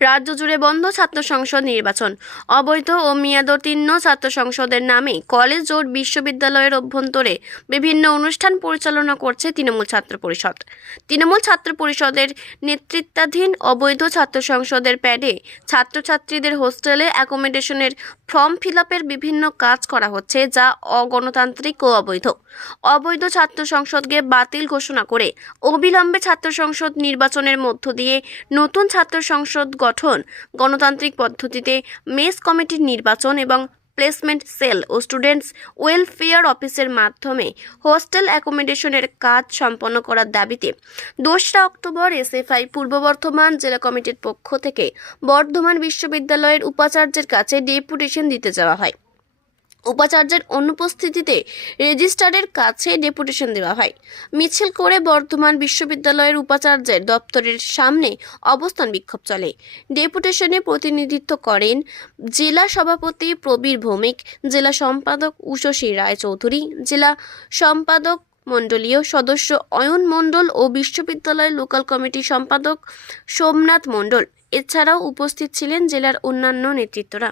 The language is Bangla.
রাজ্য জুড়ে বন্ধ ছাত্র সংসদ নির্বাচন। অবৈধ ও মেয়াদোত্তীর্ণ ছাত্র সংসদের নামে কলেজ ও বিশ্ববিদ্যালয়ের অভ্যন্তরে বিভিন্ন অনুষ্ঠান পরিচালনা করছে তৃণমূল ছাত্র পরিষদ। তৃণমূল ছাত্র পরিষদের নেতৃত্বাধীন অবৈধ ছাত্র সংসদের প্যাডে ছাত্রছাত্রীদের হোস্টেলে অ্যাকোমোডেশনের ফর্ম ফিল বিভিন্ন কাজ করা হচ্ছে যা অগণতান্ত্রিক ও অবৈধ। অবৈধ ছাত্র সংসদকে বাতিল ঘোষণা করে অবিলম্বে ছাত্র সংসদ নির্বাচনের মধ্য দিয়ে নতুন ছাত্র সংসদ গঠন। গণতান্ত্রিক পদ্ধতিতে মেস কমিটির নির্বাচন এবং প্লেসমেন্ট সেল ও স্টুডেন্টস ওয়েলফেয়ার অফিসের মাধ্যমে হোস্টেল অ্যাকোমোডেশনের কাজ সম্পন্ন করার দাবিতে দোসরা অক্টোবর এসএফআই পূর্ব বর্ধমান জেলা কমিটির পক্ষ থেকে বর্ধমান বিশ্ববিদ্যালয়ের উপাচার্যের কাছে ডেপুটেশন দিতে যাওয়া হয়। উপাচার্যের অনুপস্থিতিতে রেজিস্ট্রারের কাছে ডেপুটেশন দেওয়া হয়। মিছিল করে বর্ধমান বিশ্ববিদ্যালয়ের উপাচার্যের দপ্তরের সামনে অবস্থান বিক্ষোভ চলে। ডেপুটেশনে প্রতিনিধিত্ব করেন জেলা সভাপতি প্রবীর ভৌমিক, জেলা সম্পাদক উষসী রায়চৌধুরী, জেলা সম্পাদক মণ্ডলীয় সদস্য অয়ন মণ্ডল ও বিশ্ববিদ্যালয়ের লোকাল কমিটি সম্পাদক সোমনাথ মণ্ডল। এছাড়াও উপস্থিত ছিলেন জেলার অন্যান্য নেতৃত্বরা।